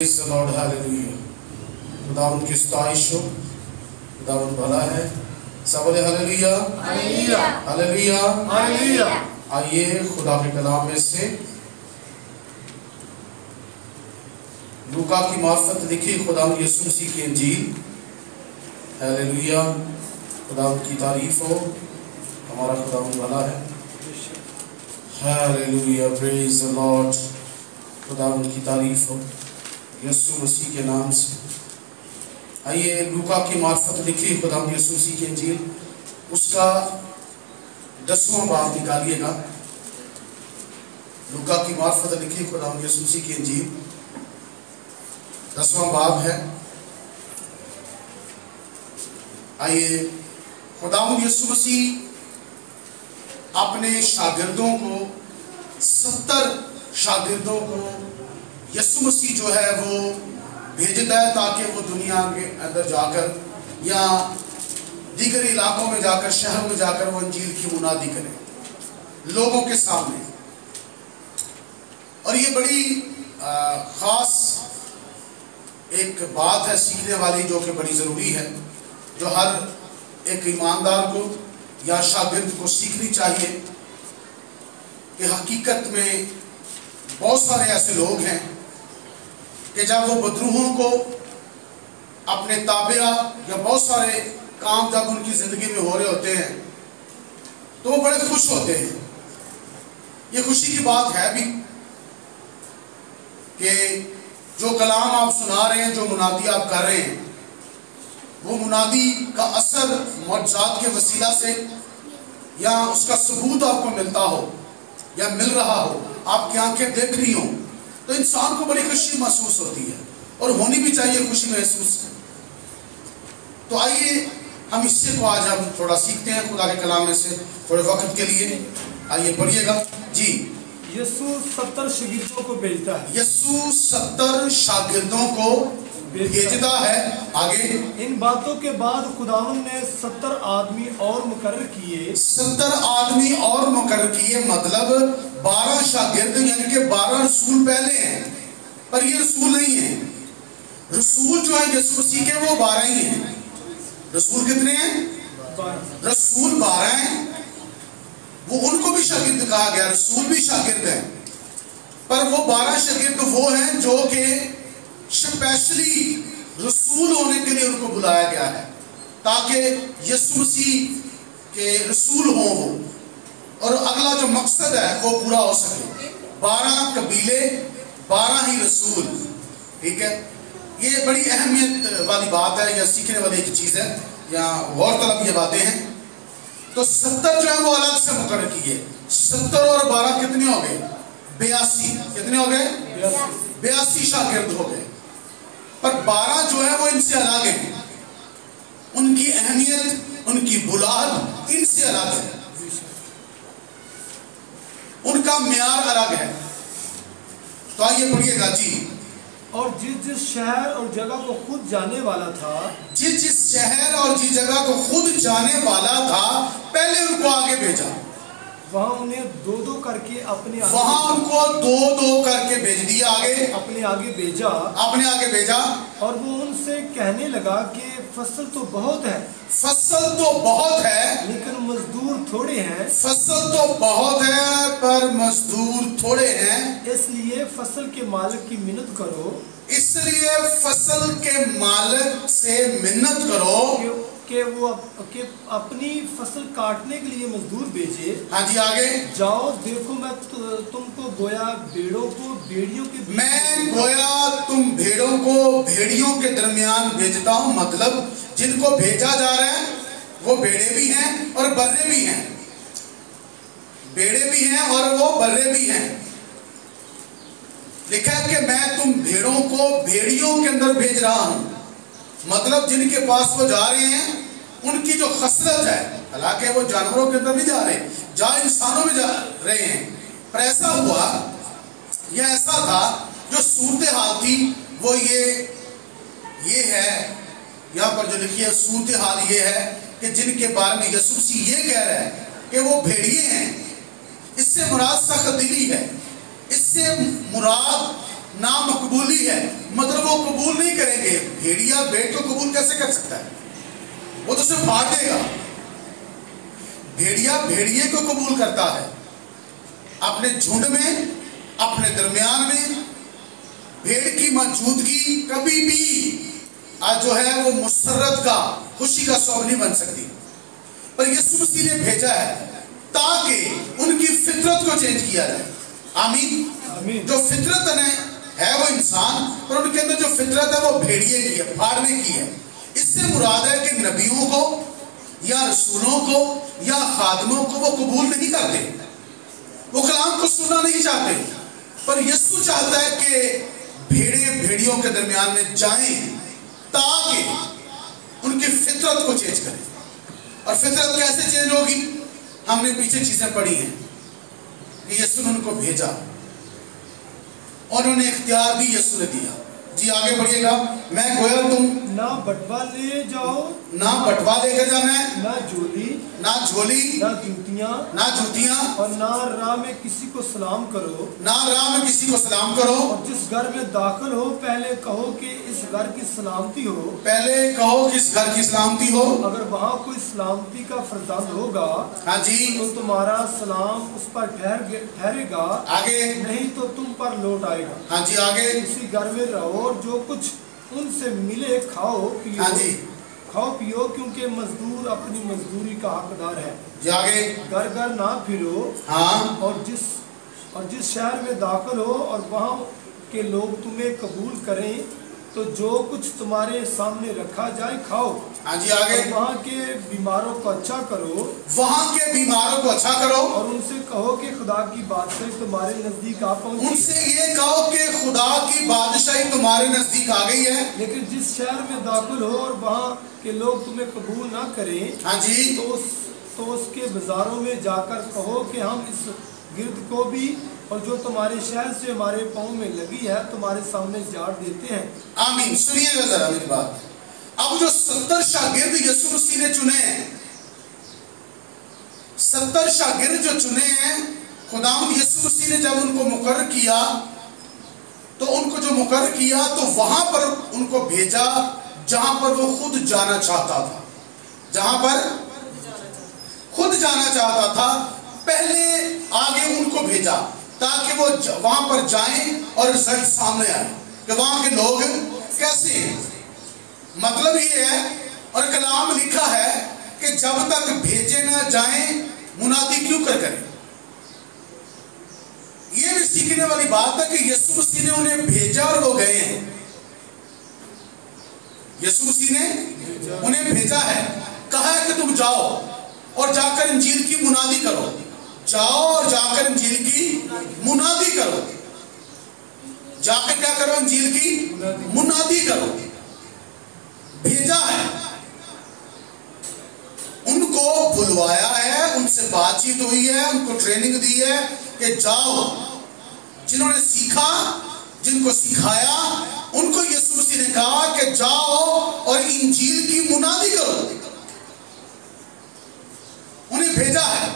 Praise the Lord, hallelujah. خداوند کی ستائش ہو، خداوند بھلا ہے. سب بولے ہلیلویا ہلیلویا ہلیلویا. آئیے خدا کے کلام میں سے لوکا کی معرفت لکھی خداوند یسوع مسیح کی انجیل. ہلیلویا، خداوند کی تعریف ہو، ہمارا خداوند بھلا ہے. ہلیلویا، پریز دی لارڈ. خداوند کی تعریف ہو یسوع مسیح کے نام سے. آئیے لوکا کی معرفت لکھی خداوند یسوع مسیح کی انجیل، اس کا 10واں باب نکالیے گا. لوکا کی معرفت لکھی خداوند یسوع مسیح کی انجیل 10واں باب ہے. آئیے خداوند یسوع مسیح اپنے شاگردوں کو 70 شاگردوں کو یسوع مسیح جو ہے وہ بھیجتا ہے تاکہ وہ دنیا کے اندر جا کر یا دیگر علاقوں میں جا کر شہر میں جا کر وہ انجیل کی منادی کرے لوگوں کے سامنے. اور یہ بڑی خاص ایک بات ہے سیکھنے والی، جو کہ بڑی ضروری ہے، جو ہر ایک ایماندار کو یا شاگرد کو سیکھنی چاہیے کہ حقیقت میں بہت سارے ایسے لوگ ہیں کہ جب وہ بدروہوں کو اپنے تابعہ یا بہت سارے کام جب ان کی زندگی میں ہو رہے ہوتے ہیں تو وہ بڑے خوش ہوتے ہیں. یہ خوشی کی بات ہے بھی کہ جو کلام آپ سنا رہے ہیں، جو منادی آپ کر رہے ہیں، وہ منادی کا اثر معجزات کے وسیلہ سے یا اس کا ثبوت آپ کو ملتا ہو یا مل رہا ہو، آپ کی آنکھیں دیکھ رہی ہوں، تو انسان کو بڑی خوشی محسوس ہوتی ہے اور ہونی بھی چاہیے خوشی محسوس. تو آئیے ہم اس سے کو آج ہم تھوڑا سیکھتے ہیں خدا کے کلام میں سے تھوڑے وقت کے لیے. آئیے پڑھیے گا جی. یسوع 70 شاگردوں کو بھیجتا ہے. یسوع 70 شاگردوں کو بھیجتا ہے. آگے ان باتوں کے بعد خداوند نے 70 آدمی اور مقرر کیے. 70 آدمی اور مقرر کیے، مطلب 12 شاگرد، یعنی کہ 12 رسول پہلے ہیں، پر یہ رسول نہیں ہیں. رسول جو ہیں یسوع مسیح کے وہ 12 ہی ہیں. رسول کتنے ہیں؟ 12. رسول 12 ہیں. وہ ان کو بھی شاگرد کہا گیا، رسول بھی شاگرد ہیں، پر وہ 12 شاگرد وہ ہیں جو کہ اسپیشلی رسول ہونے کے لیے ان کو بلایا گیا ہے تاکہ یسوع مسیح کے رسول ہوں وہ، اور اگلا جو مقصد ہے وہ پورا ہو سکے. 12 قبیلے، 12 ہی رسول. ٹھیک ہے، یہ بڑی اہمیت والی بات ہے یا سیکھنے والی ایک چیز ہے یا غور طلب یہ باتیں ہیں. تو 70 جو ہے وہ الگ سے مقرر کیے. 70 اور 12 کتنے ہو گئے؟ 82. کتنے ہو گئے؟ 82 شاگرد ہو گئے. پر 12 جو ہے وہ ان سے الگ ہیں. ان کی اہمیت، ان کی بلاد ان سے الگ ہے، ان کا معیار الگ ہے. تو آئیے پڑھیے گا جی. اور جس شہر اور جگہ کو خود جانے والا تھا، جس شہر اور جس جگہ کو خود جانے والا تھا پہلے ان کو آگے بھیجا. وہاں انہیں 2 کر کے وہاں ان کو 2 کر کے بھیج دیا. آگے اپنے آگے بھیجا. اپنے آگے بھیجا. اور وہ ان سے کہنے لگا کہ فصل تو بہت ہے، فصل تو بہت ہے لیکن مزدور تھوڑے ہیں. فصل تو بہت ہے پر مزدور تھوڑے ہیں. اس لیے فصل کے مالک کی منت کرو. اس لیے فصل کے مالک سے منت کرو کہ وہ اپنی فصل کاٹنے کے لیے مزدور بھیجے. ہاں جی آگے. جاؤ دیکھو میں تم کو گویا بھیڑوں کو بھیڑیوں کے تم بھیڑوں کو بھیڑیوں کے درمیان بھیجتا ہوں. مطلب جن کو بھیجا جا رہا ہے وہ بھیڑے بھی ہیں اور برے بھی ہیں. بھیڑے بھی ہیں اور وہ برے بھی ہیں. لکھا ہے کہ میں تم بھیڑوں کو بھیڑیوں کے اندر بھیج رہا ہوں. مطلب جن کے پاس وہ جا رہے ہیں ان کی جو خصلت ہے، حالانکہ وہ جانوروں کے اندر نہیں جا رہے، جہاں انسانوں میں جا رہے ہیں. پر ایسا ہوا یا ایسا تھا جو صورتحال تھی وہ یہ ہے، یہاں پر جو لکھی ہے صورتحال یہ ہے کہ جن کے بارے میں یسوع مسیح یہ کہہ رہا ہے کہ وہ بھیڑیے ہیں. اس سے مراد سخت دلی ہے. اس سے مراد نامقبولی ہے، مطلب وہ قبول نہیں کریں گے۔ بھیڑیا بھیڑ کو قبول کیسے کر سکتا ہے؟ وہ تو اسے پھاڑ دے گا۔ بھیڑیا بھیڑیے کو قبول کرتا ہے، اپنے جھنڈ میں، اپنے درمیان میں بھیڑ کی موجودگی کبھی بھی جو ہے وہ مسرت کا، خوشی کا سبب نہیں بن سکتی، پر یسوع مسیح نے بھیجا ہے تاکہ ان کی فطرت کو چینج کیا جائے۔ آمین۔ جو فطرت ہے وہ انسان، پر ان کے اندر جو فطرت ہے وہ بھیڑیے کی ہے، پھاڑنے کی ہے۔ اس سے مراد ہے کہ نبیوں کو یا رسولوں کو یا خادموں کو وہ قبول نہیں کرتے، وہ کلام کو سننا نہیں چاہتے، پر یسوع چاہتا ہے کہ بھیڑے بھیڑیوں کے درمیان میں جائیں تاکہ ان کی فطرت کو چینج کریں۔ اور فطرت کیسے چینج ہوگی؟ ہم نے پیچھے چیزیں پڑھی ہیں کہ یسوع نے ان کو بھیجا اور انہوں نے اختیار بھی یسوع نے دیا۔ جی آگے بڑھیے گا۔ میں گویا تم نہ بٹوا لے جاؤ، نہ بٹوا لے کر جانا ہے، نہ جھولی، نہ جھولی، نہ جوتیاں، نہ جوتیاں، اور نہ راہ میں کسی کو سلام کرو، نہ راہ میں کسی کو سلام کرو۔ اور جس گھر میں داخل ہو پہلے کہو کہ اس گھر کی سلامتی ہو۔ پہلے کہو کہ اس گھر کی سلامتی ہو۔ اگر وہاں کوئی سلامتی کا فرزند ہوگا ہاں جی، تو تمہارا سلام اس پر ٹھہرے گا، آگے، نہیں تو تم پر لوٹ آئے گا۔ ہاں جی آگے، اسی گھر میں رہو اور جو کچھ ان سے ملے کھاؤ پیو، ہاں جی، کھاؤ پیو، کیونکہ مزدور اپنی مزدوری کا حقدار ہے۔ جی آگے، گھر گھر نہ پھرو، ہاں، اور جس شہر میں داخل ہو اور وہاں کے لوگ تمہیں قبول کریں تو جو کچھ تمہارے سامنے رکھا جائے کھاؤ۔ ہاں جی آگے، اور وہاں کے بیماروں کو اچھا کرو، وہاں کے بیماروں کو اچھا کرو، اور ان سے کہو کہ خدا کی بادشاہی تمہارے نزدیک آ ان پہنچی سے یہ کہو کہ خدا کی بادشاہی تمہارے نزدیک آ گئی ہے۔ لیکن جس شہر میں داخل ہو اور وہاں کے لوگ تمہیں قبول نہ کریں ہاں جی، تو اس کے بازاروں میں جا کر کہو کہ ہم اس گرد کو بھی اور جو تمہارے شہر سے ہمارے پاؤں میں لگی ہے تمہارے سامنے جاڑ دیتے ہیں۔ آمین۔ سنیے گا ذرا میری بات۔ اب جو 70 شاگرد یسوع مسیح نے چنے ہیں، 70 شاگرد جو چنے ہیں، خداوند یسوع مسیح نے جب ان کو مقرر کیا تو ان کو جو مقرر کیا تو وہاں پر ان کو بھیجا جہاں پر وہ خود جانا چاہتا تھا، جہاں پر خود جانا چاہتا تھا، پہلے آگے ان کو بھیجا تاکہ وہ وہاں پر جائیں اور رزلٹ سامنے آئے کہ وہاں کے لوگ کیسے ہیں۔ مطلب یہ ہے، اور کلام لکھا ہے کہ جب تک بھیجے نہ جائیں منادی کیوں کر کریں۔ یہ بھی سیکھنے والی بات ہے کہ یسوع مسیح نے انہیں بھیجا اور وہ گئے ہیں۔ یسوع مسیح نے انہیں بھیجا ہے، کہا ہے کہ تم جاؤ اور جا کر انجیل کی منادی کرو، جاؤ اور جا کر انجیل کی منادی کرو، جا کر کیا کرو؟ انجیل کی منادی کرو۔ بھیجا ہے، ان کو بلوایا ہے، ان سے بات چیت ہوئی ہے، ان کو ٹریننگ دی ہے کہ جاؤ۔ جنہوں نے سیکھا، جن کو سکھایا، ان کو یسوع مسیح نے کہا کہ جاؤ اور انجیل کی منادی کرو۔ انہیں بھیجا ہے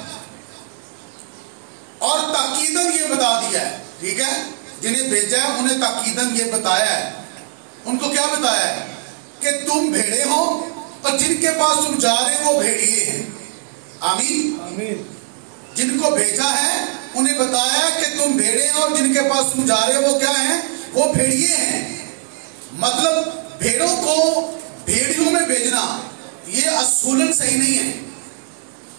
اور تاکیداً یہ بتا دیا ہے، ٹھیک ہے، جنہیں بھیجا ہے انہیں تاکیداً یہ بتایا ہے۔ ان کو کیا بتایا ہے؟ کہ تم بھیڑے ہو اور جن کے پاس تم جا رہے وہ بھیڑیے ہیں۔ آمین۔ آمین۔ جن کو بھیجا ہے انہیں بتایا کہ تم بھیڑے ہیں اور جن کے پاس تم جا رہے وہ کیا ہیں؟ وہ بھیڑیے ہیں۔ مطلب بھیڑوں کو بھیڑیوں میں بھیجنا یہ اصولاً صحیح نہیں ہے۔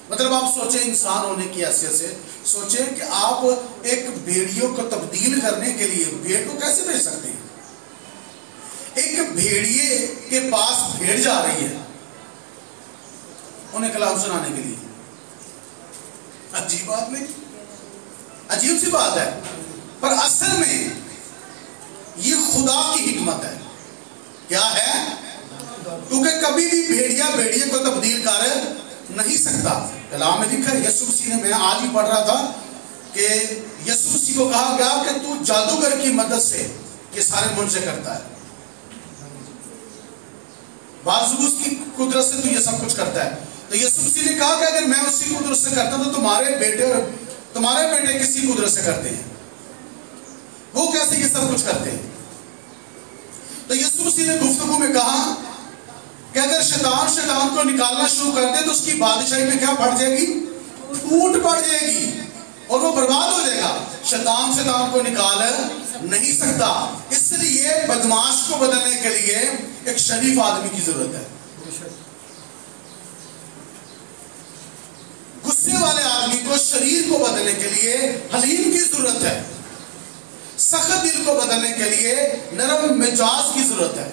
مطلب آپ سوچیں، انسان ہونے کی حیثیت سے سوچیں کہ آپ ایک بھیڑیوں کو تبدیل کرنے کے لیے بھیڑ کو کیسے بھیج سکتے ہیں؟ ایک بھیڑیے کے پاس بھیڑ جا رہی ہے انہیں کلام سنانے کے لیے، عجیب بات نہیں؟ عجیب سی بات ہے، پر اصل میں یہ خدا کی حکمت ہے۔ کیا ہے؟ کیونکہ کبھی بھی بھیڑیا بھیڑیے کو تبدیل کر نہیں سکتا۔ کلام میں لکھا ہے، یسوع مسیح نے، میں آج ہی پڑھ رہا تھا کہ یسوع مسیح کو کہا گیا کہ تو جادوگر کی مدد سے یہ سارے معجزے کرتا ہے، بازوس کی قدرت سے تو یہ سب کچھ کرتا ہے۔ تو یسوع مسیح نے کہا کہ اگر میں اسی قدرت سے کرتا تو تمہارے بیٹے کسی قدرت سے کرتے ہیں۔ وہ کیسے یہ سب کچھ کرتے ہیں؟ تو یسوع مسیح نے گفتگو میں کہا کہ اگر شیطان کو نکالنا شروع کر دے تو اس کی بادشاہی میں کیا پڑ جائے گی؟ ٹوٹ پڑ جائے گی اور وہ برباد ہو جائے گا۔ شیطان کو نکال نہیں سکتا، اس لیے بدماش کو بدلنے کے لیے ایک شریف آدمی کی ضرورت ہے۔ غصے والے آدمی کو، شریر کو بدلنے کے لیے حلیم کی ضرورت ہے۔ سخت دل کو بدلنے کے لیے نرم مزاج کی ضرورت ہے،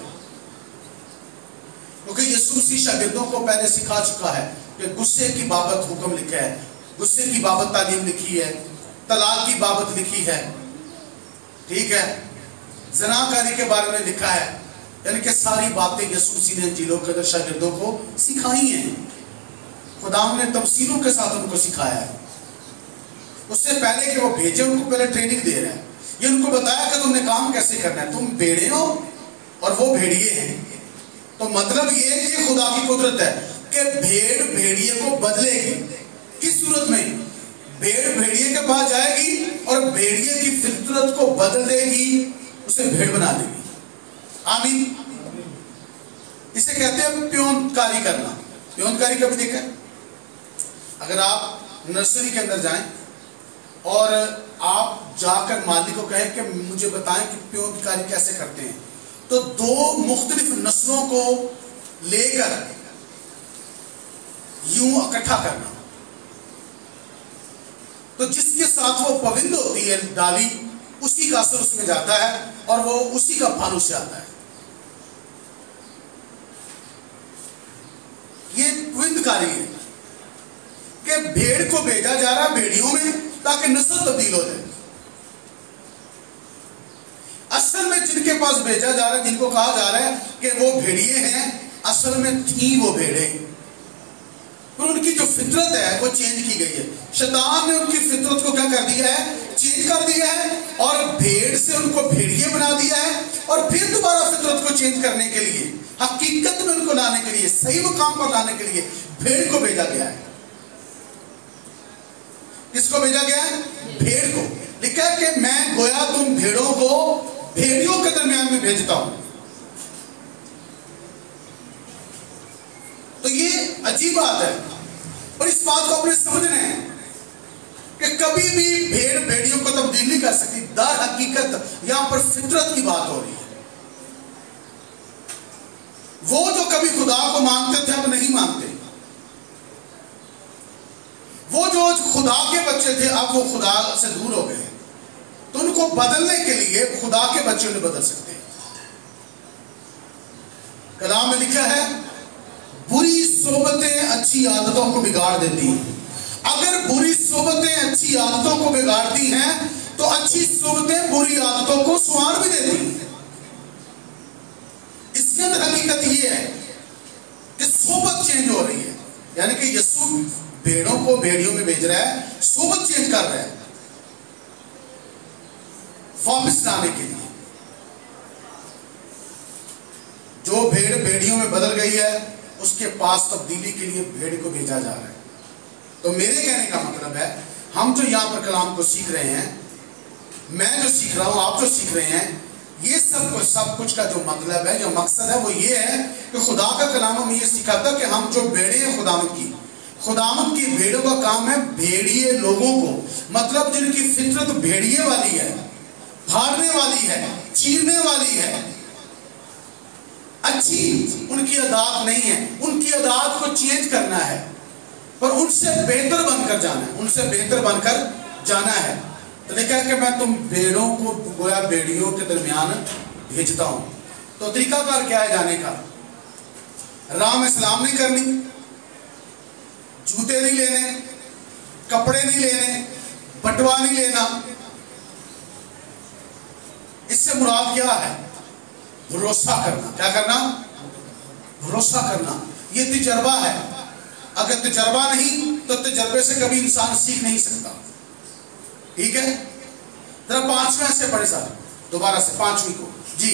کیونکہ یسوع مسیح شاگردوں کو پہلے سکھا چکا ہے کہ غصے کی بابت حکم لکھا ہے، غصے کی بابت تعلیم لکھی ہے، طلاق کی بابت لکھی ہے، ٹھیک ہے، زناکاری کے بارے میں لکھا ہے، یعنی کہ ساری باتیں یسوع مسیح نے انجیلوں کے اندر شاگردوں کو سکھائی ہیں۔ خدا نے تفصیلوں کے ساتھ ان کو سکھایا ہے۔ اس سے پہلے کہ وہ بھیجے ان کو پہلے ٹریننگ دے رہے ہیں، یہ ان کو بتایا کہ تم نے کام کیسے کرنا ہے، تم بھیڑے ہو اور وہ بھیڑیے ہیں۔ تو مطلب یہ کہ خدا کی قدرت ہے کہ بھیڑ بھیڑیے کو بدلے گی۔ کس صورت میں؟ بھیڑ بھیڑیے کے پاس جائے گی اور بھیڑیے کی فطرت کو بدل دے گی، اسے بھیڑ بنا دے گی۔ آمین۔ اسے کہتے ہیں پیون کاری کرنا۔ پیون کاری کبھی دیکھا ہے؟ اگر آپ نرسری کے اندر جائیں اور آپ جا کر مالک کو کہیں کہ مجھے بتائیں کہ پیون کاری کیسے کرتے ہیں، تو دو مختلف نسلوں کو لے کر یوں اکٹھا کرنا، تو جس کے ساتھ وہ پوند ہوتی ہے ڈالی، اسی کا اثر اس میں جاتا ہے اور وہ اسی کا پھل اسے آتا ہے۔ یہ پوند کاری ہے کہ بھیڑ کو بھیجا جا رہا بھیڑیوں میں تاکہ نسل تبدیل ہو جائے۔ اصل میں جن کے پاس بھیجا جا رہا ہے، جن کو کہا جا رہا ہے کہ وہ بھیڑیے ہیں، اصل میں تھی وہ بھیڑیں، پر ان کی جو فطرت ہے وہ چینج کی گئی ہے۔ شیطان نے ان کی فطرت کو کیا کر دیا ہے؟ چینج کر دیا ہے، اور بھیڑ سے ان کو بھیڑیے بنا دیا ہے، اور پھر دوبارہ فطرت کو چینج کرنے کے لیے، حقیقت میں ان کو لانے کے لیے، صحیح مقام پر لانے کے لیے بھیڑ کو بھیجا گیا ہے۔ کس کو بھیجا گیا ہے؟ بھیڑ کو۔ لکھا ہے کہ میں گویا تم بھیڑوں کو بھیڑیوں کے درمیان میں بھیجتا ہوں۔ تو یہ عجیب بات ہے، اور اس بات کو اپنے سمجھنا ہے کہ کبھی بھی بھیڑ بھیڑیوں کو تبدیل نہیں کر سکتی۔ در حقیقت یہاں پر فطرت کی بات ہو رہی ہے۔ وہ جو کبھی خدا کو مانتے تھے اب نہیں مانتے، وہ جو خدا کے بچے تھے اب وہ خدا سے دور ہو گئے، تو ان کو بدلنے کے لیے خدا کے بچے انہیں بدل سکتے ہیں۔ کلام میں لکھا ہے بری صحبتیں اچھی عادتوں کو بگاڑ دیتی ہیں۔ اگر بری صحبتیں اچھی عادتوں کو بگاڑتی ہیں تو اچھی صحبتیں بری عادتوں کو سنوار بھی دیتی ہیں۔ اس کے اندر حقیقت یہ ہے کہ صحبت چینج ہو رہی ہے، یعنی کہ یسوع بھیڑوں کو بھیڑیوں میں بھیج رہا ہے، صحبت چینج کر رہا ہے واپس لانے کے لیے۔ جو بھیڑ بھیڑیوں میں بدل گئی ہے اس کے پاس تبدیلی کے لیے بھیڑ کو بھیجا جا رہا ہے۔ تو میرے کہنے کا مطلب ہے ہم جو یہاں پر کلام کو سیکھ رہے ہیں، میں جو سیکھ رہا ہوں، آپ جو سیکھ رہے ہیں، یہ سب کچھ کا جو مطلب ہے، جو مقصد ہے، وہ یہ ہے کہ خدا کا کلام ہمیں یہ سکھاتا کہ ہم جو بھیڑیں ہیں خداوند کی بھیڑوں کا کام ہے بھیڑیے لوگوں کو، مطلب جن کی فطرت بھیڑیے والی ہے، پھاڑنے والی ہے، چیرنے والی ہے، اچھی ان کی عادات نہیں ہے، ان کی عادات کو چینج کرنا ہے، پر ان سے بہتر بن کر جانا ہے، ان سے بہتر بن کر جانا ہے۔ تو لکھا ہے کہ میں تم بھیڑوں کو گویا بھیڑیوں کے درمیان بھیجتا ہوں۔ تو طریقہ کار کیا ہے جانے کا؟ راہ میں سلام نہیں کرنی، جوتے نہیں لینے، کپڑے نہیں لینے، بٹوا نہیں لینا۔ اس سے مراد کیا ہے؟ بھروسہ کرنا۔ کیا کرنا؟ بھروسہ کرنا۔ یہ تجربہ ہے۔ اگر تجربہ نہیں تو تجربے سے کبھی انسان سیکھ نہیں سکتا۔ ٹھیک ہے، ذرا 5ویں سے پڑھے صاحب، دوبارہ سے 5ویں کو۔ جی